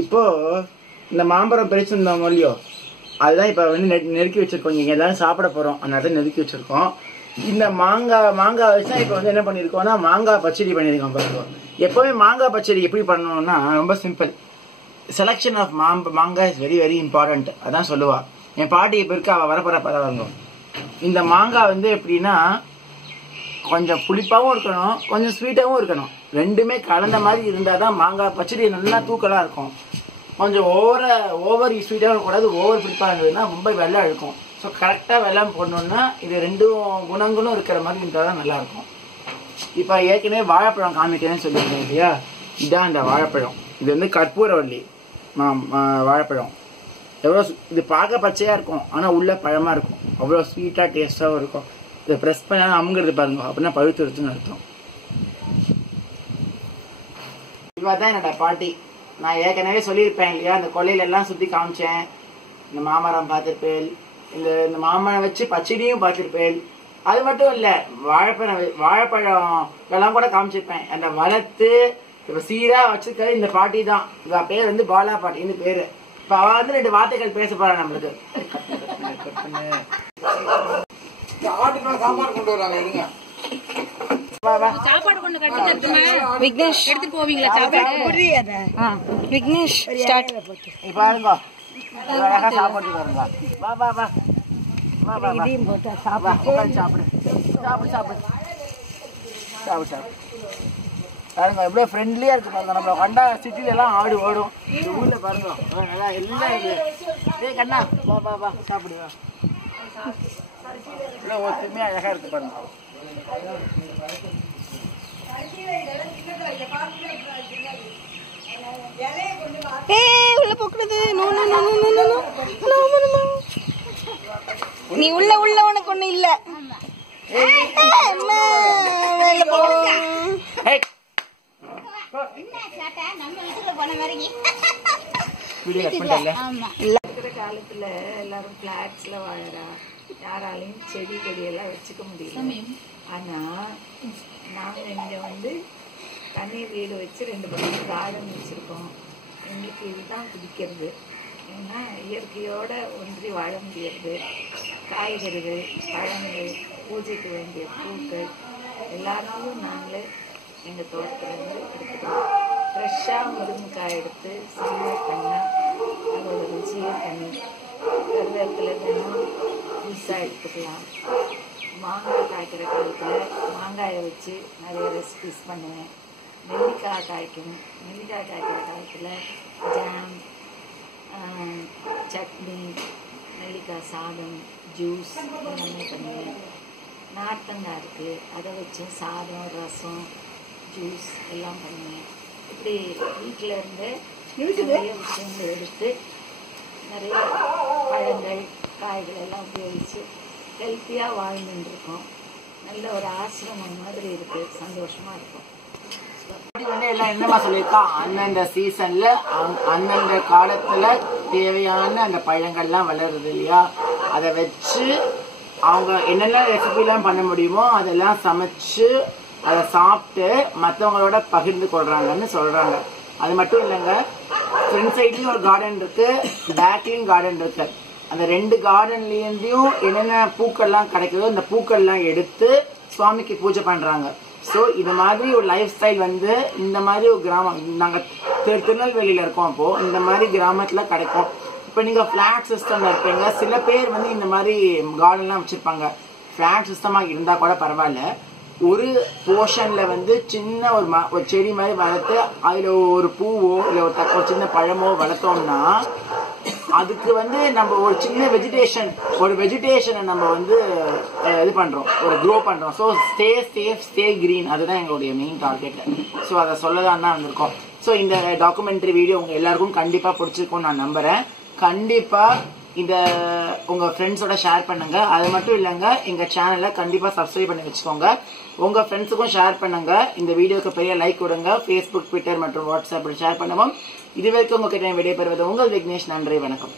இப்போ இந்த மாம்பழம் பறிச்சிருந்தோம் இல்லையோ, அதுதான் இப்ப வந்து நெருக்கி வச்சிருக்கோம். இங்க எல்லாரும் சாப்பிட போறோம், அதனால நெருக்கி வச்சிருக்கோம். இந்த மாங்காய் வச்சுதான் இப்ப வந்து என்ன பண்ணிருக்கோம்னா மாங்காய் பச்சடி பண்ணிருக்கோம் பாருங்க. எப்பவுமே மாங்காய் பச்சடி எப்படி பண்ணணும்னா ரொம்ப சிம்பிள். செலக்ஷன் ஆஃப் மாங்காய் இஸ் வெரி வெரி இம்பார்ட்டன்ட். அதான் சொல்லுவா என் பாட்டி. இப்ப இருக்க அவ வரப்போற வாங்க. இந்த மாங்காய் வந்து எப்படின்னா கொஞ்சம் புளிப்பாவும் இருக்கணும், கொஞ்சம் ஸ்வீட்டாவும் இருக்கணும். ரெண்டுமே கலந்த மாதிரி இருந்தாதான் மாங்காய் பச்சடி நல்லா தூக்கலா இருக்கும். கொஞ்சம் ஓவர் ஸ்வீட்டாக இருக்கக்கூடாது, ஓவர் புளிப்பா இருந்ததுன்னா ரொம்ப வெள்ளம் இருக்கும். ஸோ கரெக்டாக வெள்ளம் போடணும்னா இது ரெண்டும் குணங்களும் இருக்கிற மாதிரி இருந்தால் தான் நல்லா இருக்கும். இப்போ ஏற்கனவே வாழைப்பழம் காமிக்கிறேன்னு சொல்லியிருக்கேன் இல்லையா, இதான் அந்த வாழைப்பழம். இது வந்து கற்பூரவள்ளி வாழைப்பழம். எவ்வளோ இது பார்க்க பச்சையாக இருக்கும், ஆனால் உள்ள பழமாக இருக்கும். அவ்வளோ ஸ்வீட்டாக டேஸ்டாகவும் இருக்கும். இதை ப்ரெஸ் பண்ணாலும் அமுங்கிறது பாருங்க, அப்படின்னா பழுத்து எடுத்துன்னு அர்த்தம். இவதான் என்னோட பாட்டி. நான் ஏற்கனவே சொல்லியிருப்பேன் இல்லையா, அந்த கொல்லையில எல்லாம் சுற்றி காமிச்சேன். இந்த மாமரம் பார்த்துருப்பேன், இந்த மாமரம் வச்சு பச்சடியும் பார்த்துருப்பேன். அது மட்டும் இல்லை, வாழைப்பழம் எல்லாம் கூட காமிச்சிருப்பேன். அந்த வளர்த்து இப்போ சீரா வச்சிருக்கிறது இந்த பாட்டி தான். இவ பேர் வந்து பாலா பாட்டின்னு பேரு. இப்போ அவ வந்து 2 வார்த்தைகள் பேச போறா நம்மளுக்கு. சாப்பாடு கொண்டு வராங்க. இருங்க, சாப்பாடு கொண்டு கட்டி தருமா விக்னேஷ்? எடுத்துட்டு போவீங்களா சாப்பாடு? விக்னேஷ் ஸ்டார்ட். பாருங்க அழகா சாப்பாடு பாருங்க. வா வா வா வா வா, இதையும் போட்டா சாப்பிடு சாப்பிடு சாப்பிடு சாப்பிடு சாப்பிடு சாப்பிடு. பாருங்க எவ்வளோ ஃப்ரெண்ட்லியா இருக்கு பாருங்க. நம்ம கண்டா சிட்டில எல்லாம் ஆடு ஓடும், இந்த ஊர்ல பாருங்க நல்லா எல்லாம் இருக்கு. ஏய் கண்ணா வா வா வா சாப்பிடு வா. இவ்வளோ ஒத்துமையா அழகா இருக்கு பாருங்க. உள்ள போக்குறது நீ உள்ள உனக்கு ஒண்ணு இல்ல. காலத்துல எல்லாரும் பிளாட்ஸ்ல வாழறா, யாராலையும் செடி கொடியெல்லாம் வச்சுக்க முடியல. ஆனா நாங்க இங்க வந்து தண்ணி வீடு வச்சு 2 பக்கம் கார்டன் வச்சிருக்கோம். எங்களுக்கு இதுதான் பிடிக்கிறது. ஏன்னா இயற்கையோட ஒன்றி வாழ முடியாது. காய்கறிகள், பழங்கள், பூஜைக்கு வேண்டிய பூக்கள் எல்லாருக்கும் நாங்களே எங்கள் தோட்டத்துலேருந்து எடுத்துக்கிறோம். ஃப்ரெஷ்ஷாக முருங்கைக்காய் எடுத்து சமையல் பண்ணால் அதோட ருச்சியே தனி. கருவேப்பிலை தினம் புதுசாக எடுத்துக்கலாம். மாங்காய் காய்க்கிற காலத்தில் மாங்காயை வச்சு நிறைய ரெசிபிஸ் பண்ணுவேன். நெல்லிக்காய் காய்க்கும். நெல்லிக்காய் காய்க்கிற காலத்தில் ஜாம், சட்னி, நெல்லிக்காய் சாதம், ஜூஸ் எல்லாமே பண்ணுவேன். நார்த்தங்காய் இருக்குது, அதை வச்சு சாதம், ரசம், ஜூஸ் எல்லாம் பண்ணுவேன். இப்படி வீட்டில் இருந்து நிறைய விஷயங்கள் எடுத்து நிறைய பழங்கள், காய்கள் எல்லாம் உபயோகித்து ஹெல்த்தியாக வாழ்ந்துருக்கோம். நல்ல ஒரு ஆசிரமம் மாதிரி இருக்குது, சந்தோஷமாக இருக்கும். எல்லாம் என்னமா சொல்லியிருக்கா, அந்தந்த சீசன்ல அந்தந்த காலத்துல தேவையான அந்த பழங்கள்லாம் வளருது இல்லையா, அதை வச்சு அவங்க என்னென்ன ரெசிபி எல்லாம் பண்ண முடியுமோ அதெல்லாம் சமைச்சு அதை சாப்பிட்டு மற்றவங்களோட பகிர்ந்து கொள்றாங்கன்னு சொல்றாங்க. அது மட்டும் இல்லைங்க, ஃப்ரண்ட் சைட்லயும் ஒரு கார்டன் இருக்கு, பேக்லயும் கார்டன் இருக்கு. அந்த 2 கார்டன்லயும் என்னென்ன பூக்கள்லாம் கிடைக்குதோ அந்த பூக்கள்லாம் எடுத்து சுவாமிக்கு பூஜை பண்றாங்க. ஸோ இது மாதிரி ஒரு லைஃப் ஸ்டைல் வந்து இந்த மாதிரி ஒரு கிராமம், நாங்கள் திருநெல்வேலியில இருக்கோம். அப்போ இந்த மாதிரி கிராமத்துல கிடைக்கும். இப்போ நீங்க பிளாட் சிஸ்டம்ல இருப்பீங்க, சில பேர் வந்து இந்த மாதிரி கார்டன்லாம் வச்சிருப்பாங்க. பிளாட் சிஸ்டமா இருந்தா கூட பரவாயில்ல, ஒரு போர்ஷன்ல வந்து சின்ன ஒரு செடி மாதிரி வளர்த்து அதுல ஒரு பூவோ இல்ல ஒரு சின்ன பழமோ வளர்த்தோம்னா அதுக்கு வந்து நம்ம ஒரு சின்ன வெஜிடேஷனை நம்ம வந்து இது பண்றோம், ஒரு க்ரோ பண்றோம். So stay safe, stay green, அதுதான் எங்களுடைய மெயின் டார்கெட். ஸோ அதை சொல்லதான் தான் வந்திருக்கோம். ஸோ இந்த டாக்குமெண்ட்ரி வீடியோ உங்க எல்லாருக்கும் கண்டிப்பா பிடிச்சிருக்கும்னு நான் நம்புறேன். கண்டிப்பா இந்த உங்க ஃப்ரெண்ட்ஸோட ஷேர் பண்ணுங்க. அது மட்டும் இல்லைங்க, எங்க சேனலை கண்டிப்பா சப்ஸ்கிரைப் பண்ணி வச்சுக்கோங்க. உங்க ஃப்ரெண்ட்ஸுக்கும் ஷேர் பண்ணுங்க. இந்த வீடியோக்கு பெரிய லைக் கொடுங்க. Facebook, Twitter மற்றும் வாட்ஸ்அப்பில் ஷேர் பண்ணுவோம். இதுவரைக்கும் உங்ககிட்ட விடைபெறுவது உங்கள் விக்னேஷ். நன்றி, வணக்கம்.